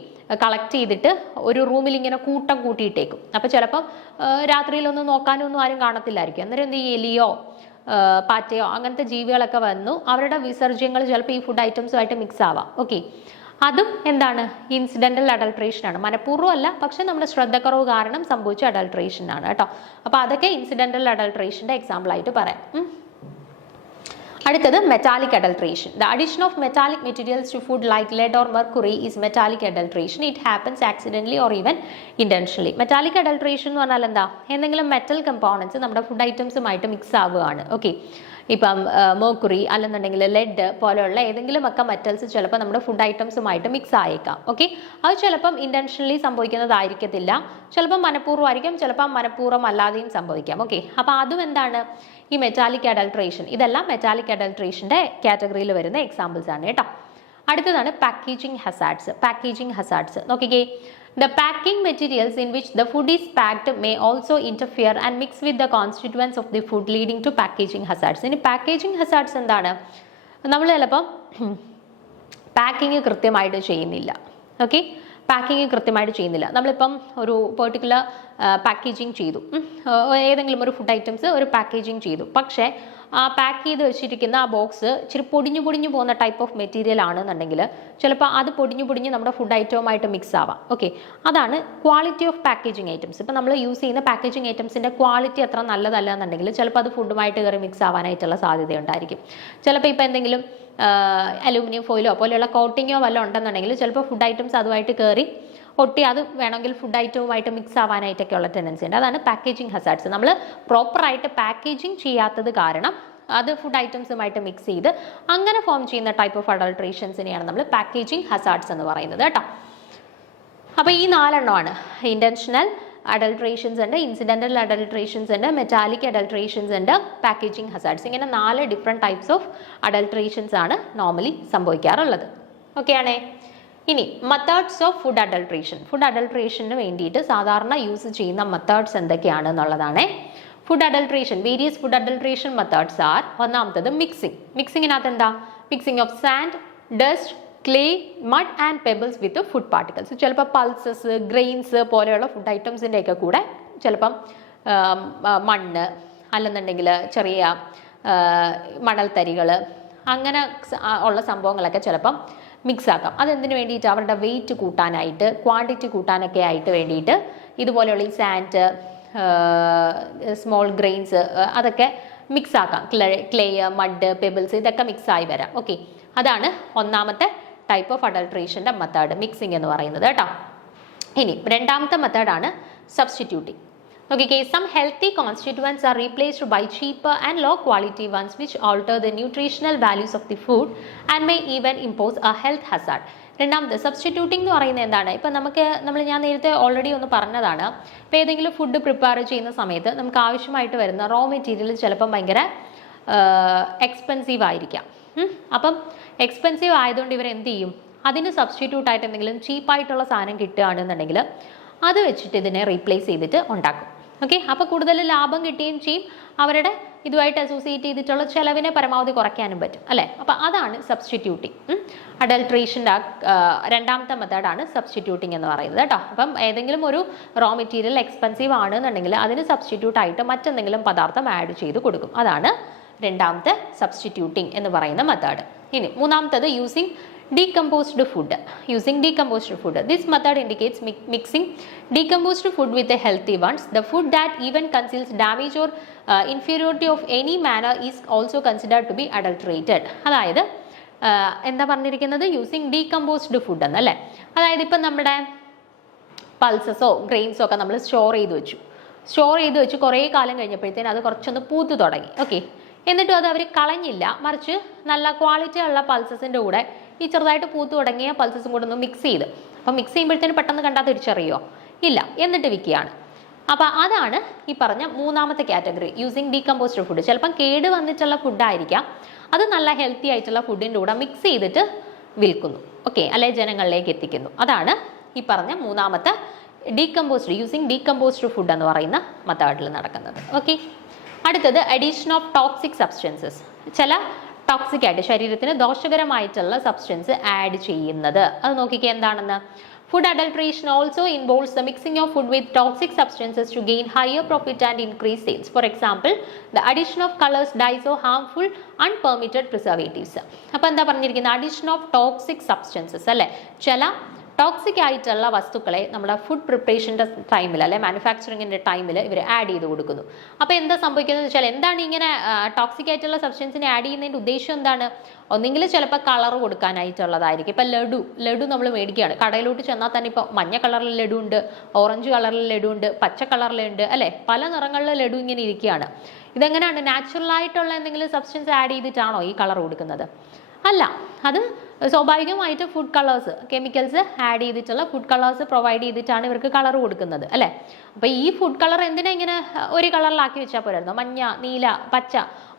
കളക്ട് ചെയ്തിട്ട് ഒരു റൂമിൽ ഇങ്ങനെ കൂട്ടം കൂട്ടിയിട്ടേക്കും. അപ്പോൾ ചിലപ്പം രാത്രിയിലൊന്നും നോക്കാനൊന്നും ആരും കാണത്തില്ലായിരിക്കും. അന്നേരം എന്ത് ഈ എലിയോ പാറ്റയോ അങ്ങനത്തെ ജീവികളൊക്കെ വന്നു അവരുടെ വിസർജ്യങ്ങൾ ചിലപ്പോൾ ഈ ഫുഡ് ഐറ്റംസുമായിട്ട് മിക്സ് ആവാം. ഓക്കെ, അതും എന്താണ്? ഇൻസിഡൻ്റൽ അഡൾട്രേഷനാണ്. മനഃപൂർവ്വം അല്ല, പക്ഷെ നമ്മുടെ ശ്രദ്ധക്കുറവ് കാരണം സംഭവിച്ച അഡൾട്രേഷനാണ് കേട്ടോ. അപ്പോൾ അതൊക്കെ ഇൻസിഡൻ്റൽ അഡൾട്രേഷൻ്റെ എക്സാമ്പിളായിട്ട് പറയാം. അടുത്തത് metallic adulteration. The addition of metallic materials to food like lead or mercury is metallic adulteration. It happens accidentally or even intentionally. Metallic adulteration എന്ന് പറഞ്ഞാൽ എന്താ? എന്തെങ്കിലും മെറ്റൽ കമ്പോണൻസ് നമ്മുടെ ഫുഡ് ഐറ്റംസുമായിട്ട് മിക്സ് ആവുകയാണ്. ഓക്കെ, ഇപ്പം മെർക്കുറി അല്ലെന്നുണ്ടെങ്കിൽ ലെഡ് പോലെയുള്ള ഏതെങ്കിലുമൊക്കെ മെറ്റൽസ് ചിലപ്പോൾ നമ്മുടെ ഫുഡ് ഐറ്റംസുമായിട്ട് മിക്സ് ആയേക്കാം. ഓക്കെ, അത് ചിലപ്പം ഇൻറ്റൻഷനലി സംഭവിക്കുന്നതായിരിക്കത്തില്ല, ചിലപ്പം മനഃപൂർവ്വമായിരിക്കും, ചിലപ്പം മനഃപൂർവ്വം അല്ലാതെയും സംഭവിക്കാം. ഓക്കെ, അപ്പോൾ അതും എന്താണ്? ഈ മെറ്റാലിക് അഡൾട്രേഷൻ. ഇതെല്ലാം മെറ്റാലിക് അഡൾട്രേഷൻ്റെ കാറ്റഗറിയിൽ വരുന്ന എക്സാമ്പിൾസ് ആണ് കേട്ടോ. അടുത്തതാണ് പാക്കേജിംഗ് ഹസാർഡ്സ്. നോക്കിക്കേ, the packing materials in which the food is packed may also interfere and mix with the constituents of the food, leading to packaging hazards. ഇനി പാക്കേജിംഗ് ഹസാർഡ്സ് എന്താണ്? നമ്മൾ ചിലപ്പം പാക്കിങ് കൃത്യമായിട്ട് ചെയ്യുന്നില്ല. ഓക്കെ, പാക്കിങ് കൃത്യമായിട്ട് ചെയ്യുന്നില്ല. നമ്മളിപ്പം ഒരു പെർട്ടിക്കുലർ പാക്കേജിങ് ചെയ്തു, ഏതെങ്കിലും ഒരു ഫുഡ് ഐറ്റംസ് ഒരു പാക്കേജിങ് ചെയ്തു, പക്ഷേ ആ പാക്ക് ചെയ്ത് വെച്ചിരിക്കുന്ന ആ ബോക്സ് ഇച്ചിരി പൊടിഞ്ഞു പോകുന്ന ടൈപ്പ് ഓഫ് മെറ്റീരിയൽ ആണെന്നുണ്ടെങ്കിൽ ചിലപ്പോൾ അത് പൊടിഞ്ഞു നമ്മുടെ ഫുഡ് ഐറ്റവുമായിട്ട് മിക്സ് ആവാം. ഓക്കെ, അതാണ് ക്വാളിറ്റി ഓഫ് പാക്കേജിങ് ഐറ്റംസ്. ഇപ്പം നമ്മൾ യൂസ് ചെയ്യുന്ന പാക്കേജിങ് ഐറ്റംസിൻ്റെ ക്വാളിറ്റി അത്ര നല്ലതല്ല എന്നുണ്ടെങ്കിൽ ചിലപ്പോൾ അത് ഫുഡുമായിട്ട് കയറി മിക്സ് ആവാനായിട്ടുള്ള സാധ്യതയുണ്ടായിരിക്കും. ചിലപ്പോൾ ഇപ്പോൾ എന്തെങ്കിലും അലൂമിനിയം ഫോയിലോ പോലെയുള്ള കോട്ടിങ്ങോ വല്ലതും ഉണ്ടെന്നുണ്ടെങ്കിൽ ചിലപ്പോൾ ഫുഡ് ഐറ്റംസ് അതുമായിട്ട് കയറി ഒട്ടി അത് വേണമെങ്കിൽ ഫുഡ് ഐറ്റവുമായിട്ട് മിക്സ് ആവാനായിട്ടൊക്കെ ഉള്ള ടെൻഡൻസി ഉണ്ട്. അതാണ് പാക്കേജിംഗ് ഹസാർഡ്സ്. നമ്മൾ പ്രോപ്പറായിട്ട് പാക്കേജിങ് ചെയ്യാത്തത് കാരണം അത് ഫുഡ് ഐറ്റംസുമായിട്ട് മിക്സ് ചെയ്ത് അങ്ങനെ ഫോം ചെയ്യുന്ന ടൈപ്പ് ഓഫ് അഡൾട്രേഷൻസിനെയാണ് നമ്മൾ പാക്കേജിംഗ് ഹസാർഡ്സ് എന്ന് പറയുന്നത് കേട്ടോ. അപ്പോൾ ഈ 4 എണ്ണമാണ്: ഇൻറ്റൻഷണൽ, അഡൾട്രേഷൻസ് ഉണ്ട്, ഇൻസിഡൻ്റൽ അഡൾട്രേഷൻസ് ഉണ്ട്, മെറ്റാലിക് അഡൾട്രേഷൻസ് ഉണ്ട്, പാക്കേജിങ് ഹസാർഡ്സ്. ഇങ്ങനെ 4 ഡിഫറെൻറ്റ് ടൈപ്സ് ഓഫ് അഡൾട്രേഷൻസ് ആണ് നോർമലി സംഭവിക്കാറുള്ളത്. ഓക്കെ ആണേ. ഇനി methods of food adulteration. Food അഡൾട്രേഷന് വേണ്ടിയിട്ട് സാധാരണ യൂസ് ചെയ്യുന്ന മെത്തേഡ്സ് എന്തൊക്കെയാണ് എന്നുള്ളതാണ്. Food adulteration, various food adulteration methods are. ഒന്നാമത്തത് മിക്സിംഗ്. മിക്സിങ്ങിനകത്ത് എന്താ? Mixing of sand, dust, clay, mud and pebbles with food particles. ചിലപ്പോൾ പൾസസ്, ഗ്രെയിൻസ് പോലെയുള്ള ഫുഡ് ഐറ്റംസിൻ്റെ ഒക്കെ കൂടെ ചിലപ്പം മണ്ണ് അല്ലെന്നുണ്ടെങ്കിൽ ചെറിയ മണൽത്തരികൾ അങ്ങനെ ഉള്ള സംഭവങ്ങളൊക്കെ ചിലപ്പം മിക്സ് ആക്കാം. അതെന്തിനു വേണ്ടിയിട്ട്? അവരുടെ വെയിറ്റ് കൂട്ടാനായിട്ട്, ക്വാണ്ടിറ്റി കൂട്ടാനൊക്കെ ആയിട്ട് വേണ്ടിയിട്ട് ഇതുപോലെയുള്ള ഈ സാൻഡ്, സ്മോൾ ഗ്രെയിൻസ് അതൊക്കെ മിക്സ് ആക്കാം. ക്ലേ, മഡ്, പെബിൾസ് ഇതൊക്കെ മിക്സായി വരാം. ഓക്കെ, അതാണ് ഒന്നാമത്തെ ടൈപ്പ് ഓഫ് അഡൾട്രേഷൻ്റെ മെത്തേഡ്, മിക്സിംഗ് എന്ന് പറയുന്നത് കേട്ടോ. ഇനി രണ്ടാമത്തെ മെത്തേഡാണ് substituting. Okay, some healthy constituents are replaced by cheaper and low quality ones which alter the nutritional values of the food and may even impose a health hazard. രണ്ടാമത് substituting എന്ന് പറയുന്നത് എന്താണ്? ഇപ്പം ഞാൻ നേരത്തെ ഓൾറെഡി ഒന്ന് പറഞ്ഞതാണ്. ഇപ്പോൾ ഏതെങ്കിലും ഫുഡ് പ്രിപ്പയർ ചെയ്യുന്ന സമയത്ത് നമുക്ക് ആവശ്യമായിട്ട് വരുന്ന റോ മെറ്റീരിയൽ ചിലപ്പം ഭയങ്കര എക്സ്പെൻസീവ് ആയിരിക്കാം. അപ്പം എക്സ്പെൻസീവ് ആയതുകൊണ്ട് ഇവർ എന്ത് ചെയ്യും? അതിന് സബ്സ്റ്റിറ്റ്യൂട്ടായിട്ട് എന്തെങ്കിലും ചീപ്പായിട്ടുള്ള സാധനം കിട്ടുകയാണെന്നുണ്ടെങ്കിൽ അത് വെച്ചിട്ട് ഇതിനെ റീപ്ലേസ് ചെയ്തിട്ട് ഉണ്ടാക്കും. ഓക്കെ, അപ്പോൾ കൂടുതൽ ലാഭം കിട്ടുകയും ചെയ്യും, അവരുടെ ഇതുമായിട്ട് അസോസിയേറ്റ് ചെയ്തിട്ടുള്ള ചിലവിനെ പരമാവധി കുറയ്ക്കാനും പറ്റും അല്ലേ. അപ്പോൾ അതാണ് സബ്സ്റ്റിറ്റ്യൂട്ടിങ്. അഡൾട്രേഷൻ്റെ രണ്ടാമത്തെ മെത്തേഡാണ് സബ്സ്റ്റിറ്റ്യൂട്ടിങ് എന്ന് പറയുന്നത് കേട്ടോ. അപ്പം ഏതെങ്കിലും ഒരു റോ മെറ്റീരിയൽ എക്സ്പെൻസീവ് ആണെന്നുണ്ടെങ്കിൽ അതിന് സബ്സ്റ്റിറ്റ്യൂട്ടായിട്ട് മറ്റെന്തെങ്കിലും പദാർത്ഥം ആഡ് ചെയ്ത് കൊടുക്കും. അതാണ് രണ്ടാമത്തെ സബ്സ്റ്റിറ്റ്യൂട്ടിങ് എന്ന് പറയുന്ന മെത്തേഡ്. ഇനി മൂന്നാമത്തത് using decomposed food. Using decomposed food, this method indicates mixing decomposed food with the healthy ones. The food that even conceals damage or inferiority of any manner is also considered to be adulterated. അതായത് എന്താ പറഞ്ഞിരിക്കുന്നത്? Using decomposed food എന്നല്ലേ. അതായത് ഇപ്പം നമ്മുടെ പൾസസോ ഗ്രെയിൻസോ ഒക്കെ നമ്മൾ store ചെയ്ത് വെച്ചു കുറേ കാലം കഴിഞ്ഞപ്പോഴത്തേന് അത് കുറച്ചൊന്ന് പൂത്തു തുടങ്ങി. ഓക്കെ, എന്നിട്ടും അത് അവർ കളഞ്ഞില്ല, മറിച്ച് നല്ല ക്വാളിറ്റി ഉള്ള പൾസസിൻ്റെ കൂടെ ഈ ചെറുതായിട്ട് പൂത്തു തുടങ്ങിയ പൾസസും കൂടെ ഒന്ന് മിക്സ് ചെയ്ത്, അപ്പം മിക്സ് ചെയ്യുമ്പോഴത്തേന് പെട്ടെന്ന് കണ്ടാൽ തിരിച്ചറിയോ? ഇല്ല, എന്നിട്ട് വിൽക്കുകയാണ്. അപ്പോൾ അതാണ് ഈ പറഞ്ഞ മൂന്നാമത്തെ കാറ്റഗറി, യൂസിങ് ഡീകമ്പോസ്ഡ് ഫുഡ്. ചിലപ്പം കേട് വന്നിട്ടുള്ള ഫുഡായിരിക്കാം, അത് നല്ല ഹെൽത്തി ആയിട്ടുള്ള ഫുഡിൻ്റെ കൂടെ മിക്സ് ചെയ്തിട്ട് വിൽക്കുന്നു. ഓക്കെ, അല്ലെ ജനങ്ങളിലേക്ക് എത്തിക്കുന്നു. അതാണ് ഈ പറഞ്ഞ മൂന്നാമത്തെ യൂസിങ് ഡീകമ്പോസ്ഡ് ഫുഡ് എന്ന് പറയുന്ന മെത്തേഡിൽ നടക്കുന്നത്. ഓക്കെ, അടുത്തത് അഡീഷൻ ഓഫ് ടോക്സിക് സബ്സ്റ്റൻസസ്. ചില ടോക്സിക് ആയിട്ട് ശരീരത്തിന് ദോഷകരമായിട്ടുള്ള സബ്സ്റ്റൻസ് ആഡ് ചെയ്യുന്നത്. അത് നോക്കിക്കുക എന്താണെന്ന്. Food adulteration also involves the mixing of food with toxic substances to gain higher profit and increase sales. For example, the addition of colors, dyes or harmful unpermitted preservatives. അപ്പോൾ എന്താ പറഞ്ഞിരിക്കുന്നത്? Addition of toxic substances അല്ലേ. ചില toxic ആയിട്ടുള്ള വസ്തുക്കളെ നമ്മുടെ food പ്രിപ്പറേഷൻ്റെ ടൈമിൽ അല്ലെ മാനുഫാക്ചറിങ്ങിൻ്റെ ടൈമിൽ ഇവർ ആഡ് ചെയ്ത് കൊടുക്കുന്നു. അപ്പോൾ എന്താ സംഭവിക്കുന്നത് വെച്ചാൽ, എന്താണ് ഇങ്ങനെ ടോക്സിക് ആയിട്ടുള്ള സബ്സ്റ്റൻസിനെ ആഡ് ചെയ്യുന്നതിൻ്റെ ഉദ്ദേശം എന്താണ്? ഒന്നെങ്കിൽ ചിലപ്പോൾ കളർ കൊടുക്കാനായിട്ടുള്ളതായിരിക്കും. ഇപ്പം ലഡു നമ്മൾ മേടിക്കുകയാണ്, കടയിലോട്ട് ചെന്നാൽ തന്നെ ഇപ്പോൾ മഞ്ഞ കളറിൽ ലഡു ഉണ്ട്, ഓറഞ്ച് കളറിൽ ലഡു ഉണ്ട്, പച്ച കളറിലുണ്ട് അല്ലേ, പല നിറങ്ങളിലെ ലഡു ഇങ്ങനെ ഇരിക്കുകയാണ്. ഇതെങ്ങനെയാണ്? നാച്ചുറലായിട്ടുള്ള എന്തെങ്കിലും സബ്സ്റ്റൻസ് ആഡ് ചെയ്തിട്ടാണോ ഈ കളർ കൊടുക്കുന്നത്? അല്ല, അത് സ്വാഭാവികമായിട്ട് ഫുഡ് കളേഴ്സ്, കെമിക്കൽസ് ആഡ് ചെയ്തിട്ടുള്ള ഫുഡ് കളേഴ്സ് പ്രൊവൈഡ് ചെയ്തിട്ടാണ് ഇവർക്ക് കളർ കൊടുക്കുന്നത് അല്ലേ. അപ്പോൾ ഈ ഫുഡ് കളർ എന്തിനാ ഇങ്ങനെ ഒരു കളറിലാക്കി വെച്ചാൽ പോരായിരുന്നു? മഞ്ഞ, നീല, പച്ച,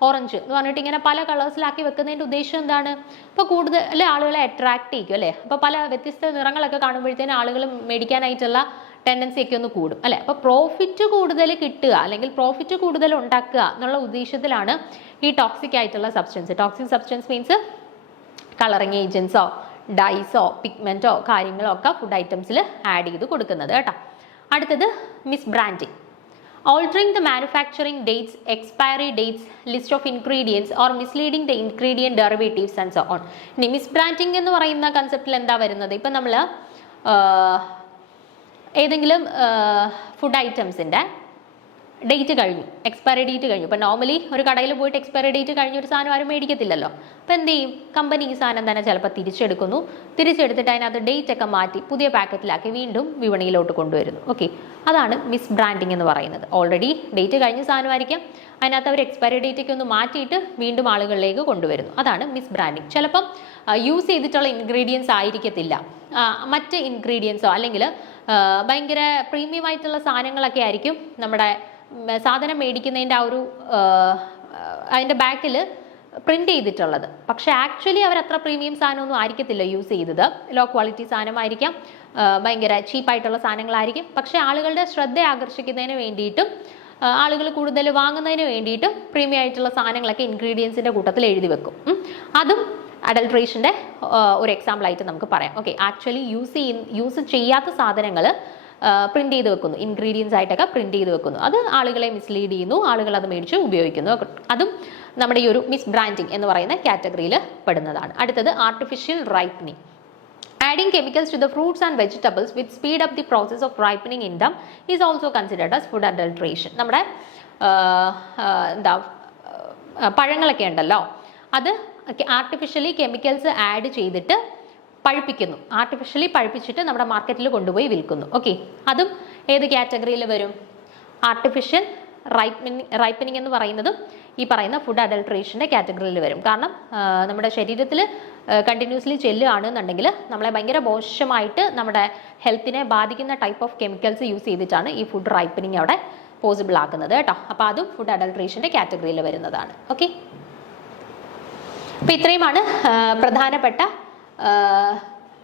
ഓറഞ്ച് എന്ന് പറഞ്ഞിട്ട് ഇങ്ങനെ പല കളേഴ്സിലാക്കി വെക്കുന്നതിൻ്റെ ഉദ്ദേശം എന്താണ്? ഇപ്പോൾ കൂടുതൽ ആളുകളെ അട്രാക്ട് ചെയ്യും അല്ലേ. അപ്പോൾ പല വ്യത്യസ്ത നിറങ്ങളൊക്കെ കാണുമ്പോഴത്തേനും ആളുകൾ മേടിക്കാനായിട്ടുള്ള ടെൻഡൻസി ഒക്കെ ഒന്ന് കൂടും അല്ലേ. അപ്പോൾ പ്രോഫിറ്റ് കൂടുതൽ കിട്ടുക അല്ലെങ്കിൽ പ്രോഫിറ്റ് കൂടുതൽ ഉണ്ടാക്കുക എന്നുള്ള ഉദ്ദേശത്തിലാണ് ഈ ടോക്സിക് ആയിട്ടുള്ള substance. Toxic substance means colouring ഏജൻസോ ഡൈസോ പിഗ്മെൻറ്റോ കാര്യങ്ങളോ ഒക്കെ ഫുഡ് ഐറ്റംസിൽ ആഡ് ചെയ്ത് കൊടുക്കുന്നത് കേട്ടോ. അടുത്തത് misbranding. Altering the manufacturing dates, expiry dates, list of ingredients or misleading the ingredient derivatives and so on. ഇനി മിസ് ബ്രാൻഡിങ് എന്ന് പറയുന്ന കൺസെപ്റ്റിൽ എന്താ വരുന്നത്? ഇപ്പം നമ്മൾ ഏതെങ്കിലും ഫുഡ് ഐറ്റംസിൻ്റെ ഡേറ്റ് കഴിഞ്ഞു, എക്സ്പയറി ഡേറ്റ് കഴിഞ്ഞു. ഇപ്പം നോർമലി ഒരു കടയിൽ പോയിട്ട് എക്സ്പയറി ഡേറ്റ് കഴിഞ്ഞ ഒരു സാധനം ആരും മേടിക്കത്തില്ലല്ലോ. അപ്പോൾ എന്ത് ചെയ്യും, കമ്പനി ഈ സാധനം തന്നെ ചിലപ്പോൾ തിരിച്ചെടുക്കുന്നു. തിരിച്ചെടുത്തിട്ട് അതിനകത്ത് ഡേറ്റ് ഒക്കെ മാറ്റി പുതിയ പാക്കറ്റിലാക്കി വീണ്ടും വിപണിയിലോട്ട് കൊണ്ടുവരുന്നു. ഓക്കെ, അതാണ് മിസ് ബ്രാൻഡിങ് എന്ന് പറയുന്നത്. ഓൾറെഡി ഡേറ്റ് കഴിഞ്ഞ സാധനമായിരിക്കാം, അതിനകത്ത് അവർ എക്സ്പയറി ഡേറ്റൊക്കെ ഒന്ന് മാറ്റിയിട്ട് വീണ്ടും ആളുകളിലേക്ക് കൊണ്ടുവരുന്നു. അതാണ് മിസ് ബ്രാൻഡിങ്. ചിലപ്പം യൂസ് ചെയ്തിട്ടുള്ള ഇൻഗ്രീഡിയൻസ് ആയിരിക്കത്തില്ല, മറ്റ് ഇൻഗ്രീഡിയൻസോ അല്ലെങ്കിൽ ഭയങ്കര പ്രീമിയം ആയിട്ടുള്ള സാധനങ്ങളൊക്കെ ആയിരിക്കും നമ്മുടെ സാധനം മേടിക്കുന്നതിൻ്റെ ആ ഒരു അതിൻ്റെ ബാക്കിൽ പ്രിൻ്റ് ചെയ്തിട്ടുള്ളത്. പക്ഷേ ആക്ച്വലി അവർ അത്ര പ്രീമിയം സാധനമൊന്നും ആയിരിക്കത്തില്ല യൂസ് ചെയ്തത്. ലോ ക്വാളിറ്റി സാധനമായിരിക്കാം, ഭയങ്കര ചീപ്പായിട്ടുള്ള സാധനങ്ങളായിരിക്കും. പക്ഷേ ആളുകളുടെ ശ്രദ്ധ ആകർഷിക്കുന്നതിന് വേണ്ടിയിട്ടും ആളുകൾ കൂടുതൽ വാങ്ങുന്നതിന് വേണ്ടിയിട്ടും പ്രീമിയം ആയിട്ടുള്ള സാധനങ്ങളൊക്കെ ഇൻഗ്രീഡിയൻസിൻ്റെ കൂട്ടത്തിൽ എഴുതി വെക്കും. അതും അഡൾട്രേഷൻ്റെ ഒരു എക്സാമ്പിളായിട്ട് നമുക്ക് പറയാം. ഓക്കെ, ആക്ച്വലി യൂസ് ചെയ്യാത്ത സാധനങ്ങൾ പ്രിന്റ് ചെയ്ത് വെക്കുന്നു, ഇൻഗ്രീഡിയൻസ് ആയിട്ടൊക്കെ പ്രിന്റ് ചെയ്ത് വെക്കുന്നു. അത് ആളുകളെ മിസ്ലീഡ് ചെയ്യുന്നു, ആളുകൾ അത് മേടിച്ച് ഉപയോഗിക്കുന്നു. അതും നമ്മുടെ ഈ ഒരു മിസ് ബ്രാൻഡിങ് എന്ന് പറയുന്ന കാറ്റഗറിയിൽ പെടുന്നതാണ്. അടുത്തത് artificial ripening. Adding chemicals to the fruits and vegetables which speed up the process of ripening in them is also considered as food adulteration. നമ്മുടെ പഴങ്ങളൊക്കെ ഉണ്ടല്ലോ, അത് ആർട്ടിഫിഷ്യലി കെമിക്കൽസ് ആഡ് ചെയ്തിട്ട് പഴുപ്പിക്കുന്നു. ആർട്ടിഫിഷ്യലി പഴുപ്പിച്ചിട്ട് നമ്മുടെ മാർക്കറ്റിൽ കൊണ്ടുപോയി വിൽക്കുന്നു. ഓക്കെ, അതും ഏത് കാറ്റഗറിയിൽ വരും? ആർട്ടിഫിഷ്യൽ റൈപ്പനിങ് എന്ന് പറയുന്നതും ഈ പറയുന്ന ഫുഡ് അഡൾട്രേഷൻ്റെ കാറ്റഗറിയിൽ വരും. കാരണം നമ്മുടെ ശരീരത്തിൽ കണ്ടിന്യൂസ്ലി ചെല്ലുകയാണെന്നുണ്ടെങ്കിൽ നമ്മളെ ഭയങ്കര മോശമായിട്ട് നമ്മുടെ ഹെൽത്തിനെ ബാധിക്കുന്ന ടൈപ്പ് ഓഫ് കെമിക്കൽസ് യൂസ് ചെയ്തിട്ടാണ് ഈ ഫുഡ് റൈപ്പനിങ് അവിടെ പോസിബിൾ ആക്കുന്നത് കേട്ടോ. അപ്പോൾ അതും ഫുഡ് അഡൾട്രേഷൻ്റെ കാറ്റഗറിയിൽ വരുന്നതാണ്. ഓക്കെ, അപ്പോൾ ഇത്രയുമാണ് പ്രധാനപ്പെട്ട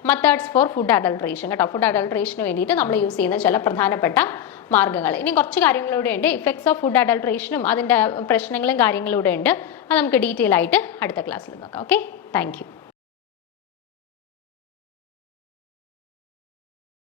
മെത്തേഡ്സ് ഫോർ ഫുഡ് അഡൾട്രേഷൻ കേട്ടോ. ഫുഡ് അഡൾട്രേഷന് വേണ്ടിയിട്ട് നമ്മൾ യൂസ് ചെയ്യുന്ന ചില പ്രധാനപ്പെട്ട മാർഗ്ഗങ്ങൾ. ഇനി കുറച്ച് കാര്യങ്ങളിലൂടെ ഉണ്ട്. ഇഫക്ട്സ് ഓഫ് ഫുഡ് അഡൾട്രേഷനും അതിൻ്റെ പ്രശ്നങ്ങളും കാര്യങ്ങളിലൂടെ ഉണ്ട്. അത് നമുക്ക് ഡീറ്റെയിൽ ആയിട്ട് അടുത്ത ക്ലാസ്സിൽ നോക്കാം. Okay, thank you.